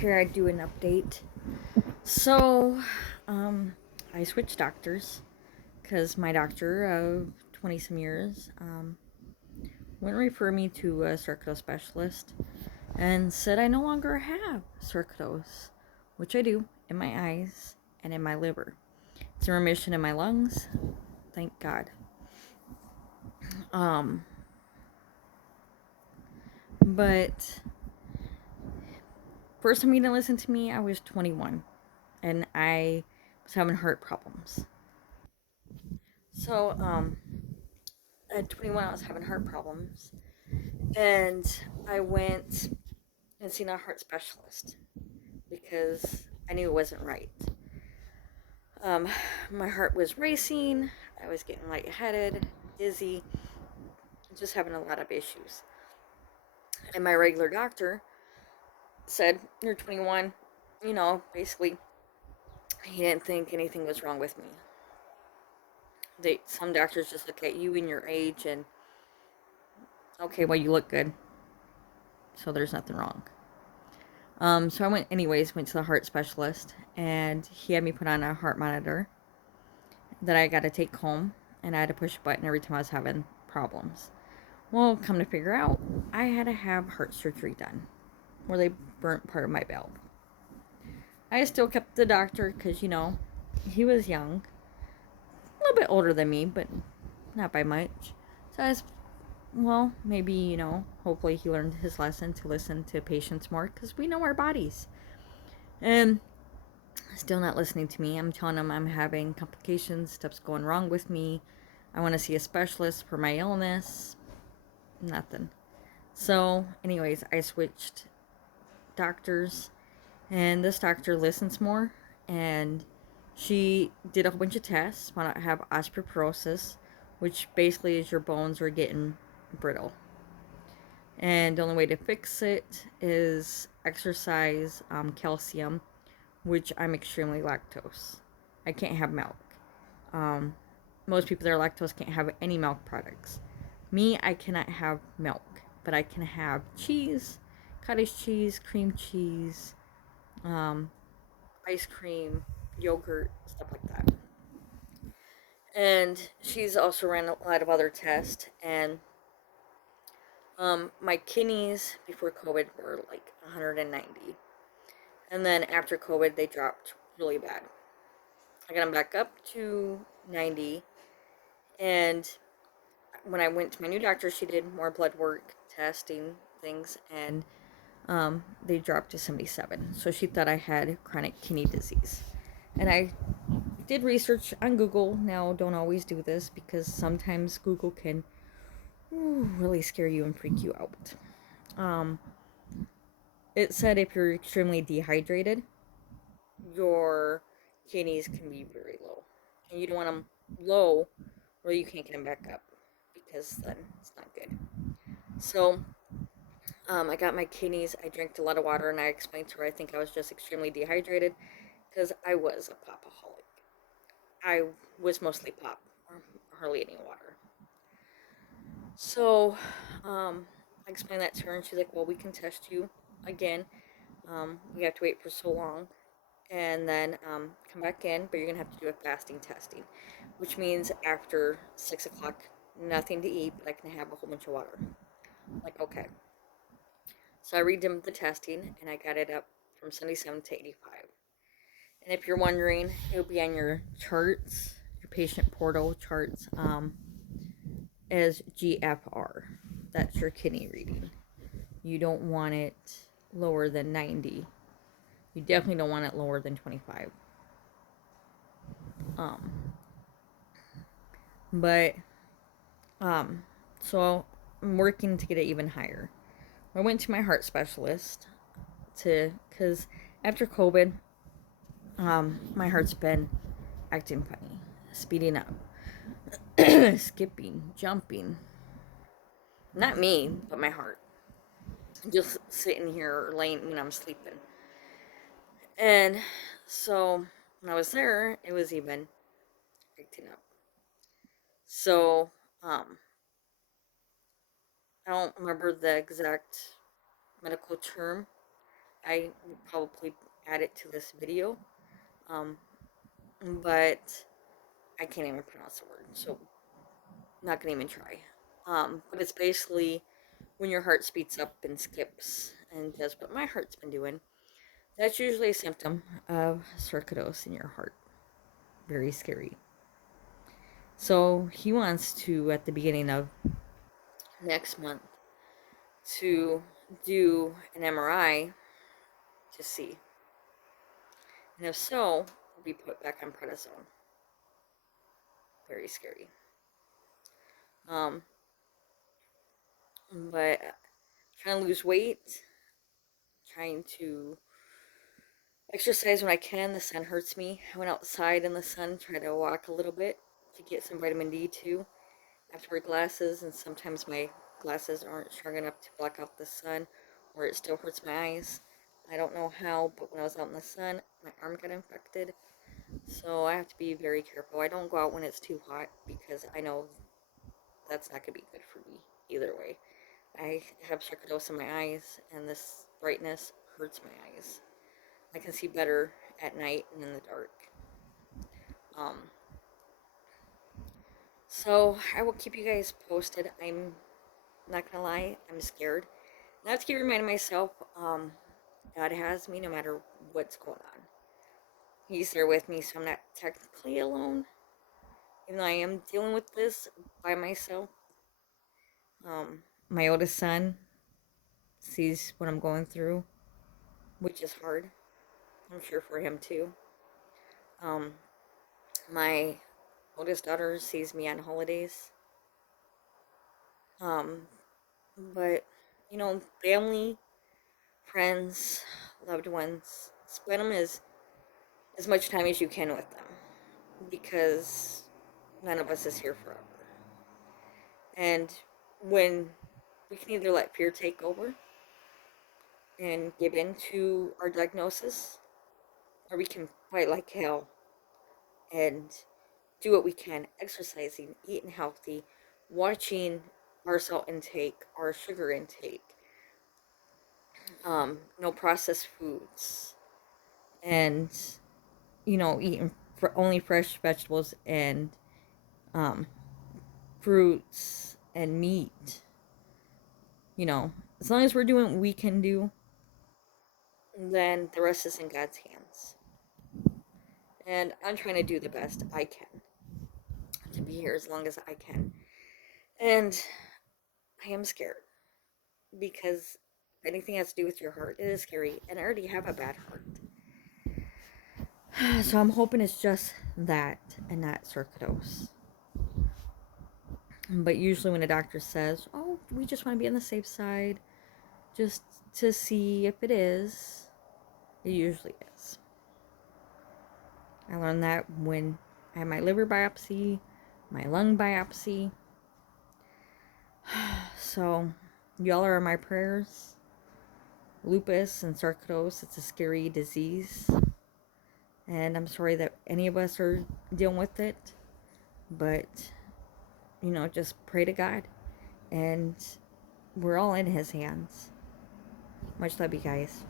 Here I do an update. So, I switched doctors because my doctor of 20 some years wouldn't refer me to a sarcoidosis specialist and said I no longer have sarcoidosis, which I do in my eyes and in my liver. It's in remission in my lungs, thank God. Um, but first time he didn't listen to me, I was 21 and I was having heart problems. So, at 21, I was having heart problems, and I went and seen a heart specialist because I knew it wasn't right. Um, my heart was racing, I was getting lightheaded, dizzy, just having a lot of issues. And my regular doctor said, "You're 21." Basically, he didn't think anything was wrong with me. Some doctors just look at you and your age and, okay, well, you look good, so there's nothing wrong. So I went to the heart specialist, and he had me put on a heart monitor that I got to take home, and I had to push a button every time I was having problems. Well, come to figure out, I had to have heart surgery done, where they burnt part of my valve. I still kept the doctor because, he was young, a little bit older than me, but not by much. So maybe, hopefully he learned his lesson to listen to patients more, because we know our bodies. And still not listening to me. I'm telling him I'm having complications, stuff's going wrong with me. I want to see a specialist for my illness. Nothing. So, anyways, I switched doctors, and this doctor listens more, and she did a whole bunch of tests. Found out I have osteoporosis, which basically is your bones are getting brittle. And the only way to fix it is exercise, calcium, which I'm extremely lactose. I can't have milk. Most people that are lactose can't have any milk products. Me, I cannot have milk, but I can have cheese, cottage cheese, cream cheese, ice cream, yogurt, stuff like that. And she's also ran a lot of other tests, and my kidneys before COVID were like 190. And then after COVID, they dropped really bad. I got them back up to 90. And when I went to my new doctor, she did more blood work, testing things, and they dropped to 77. So she thought I had chronic kidney disease. And I did research on Google. Now, don't always do this because sometimes Google can really scare you and freak you out. It said if you're extremely dehydrated, your kidneys can be very low. And you don't want them low where you can't get them back up, because then it's not good. So, I got my kidneys. I drank a lot of water, and I explained to her I think I was just extremely dehydrated because I was a popaholic. I was mostly pop, or hardly any water. So, I explained that to her, and she's like, "Well, we can test you again. We have to wait for so long, and then come back in, but you're gonna have to do a fasting testing, which means after 6 o'clock, nothing to eat, but I can have a whole bunch of water." I'm like, okay. So I redid the testing, and I got it up from 77 to 85. And if you're wondering, it'll be on your charts, your patient portal charts, as GFR. That's your kidney reading. You don't want it lower than 90. You definitely don't want it lower than 25. But so I'm working to get it even higher. I went to my heart specialist because after COVID, my heart's been acting funny, speeding up, skipping, jumping. Not me, but my heart. Just sitting here or laying when I'm sleeping. And so when I was there, it was even acting up. So, I don't remember the exact medical term, I will probably add it to this video. Um, but I can't even pronounce the word, so not gonna even try. But it's basically when your heart speeds up and skips and does what my heart's been doing. That's usually a symptom of sarcoidosis in your heart. Very scary. So he wants to, at the beginning of next month, to do an MRI to see. And if so, we'll be put back on prednisone. Very scary. Um, but trying to lose weight, trying to exercise when I can. The sun hurts me. I went outside in the sun, tried to walk a little bit to get some vitamin D too. I have to wear glasses, and sometimes my glasses aren't strong enough to block out the sun, or it still hurts my eyes. I don't know how, but when I was out in the sun, my arm got infected. So I have to be very careful. I don't go out when it's too hot because I know that's not going to be good for me either way. I have sarcoidosis in my eyes, and this brightness hurts my eyes. I can see better at night and in the dark. Um, so I will keep you guys posted. I'm not gonna lie, I'm scared. And I have to keep reminding myself, God has me no matter what's going on. He's there with me, so I'm not technically alone. Even though I am dealing with this by myself. My oldest son sees what I'm going through, which is hard. I'm sure for him too. Um, my oldest daughter sees me on holidays. Um, but, family, friends, loved ones, spend them as much time as you can with them. Because none of us is here forever. And when we can either let fear take over and give in to our diagnosis, or we can fight like hell and do what we can, exercising, eating healthy, watching our salt intake, our sugar intake, no processed foods, and eating only fresh vegetables and um, fruits and meat. As long as we're doing what we can do, then the rest is in God's hands. And I'm trying to do the best I can to be here as long as I can. And I am scared because anything has to do with your heart, it is scary. And I already have a bad heart. So I'm hoping it's just that and not sarcoidosis. But usually when a doctor says, oh, we just want to be on the safe side, just to see if it is, it usually is. I learned that when I had my liver biopsy, my lung biopsy. So, y'all are in my prayers. Lupus and sarcoidosis, it's a scary disease. And I'm sorry that any of us are dealing with it. But, just pray to God. And we're all in His hands. Much love, you guys.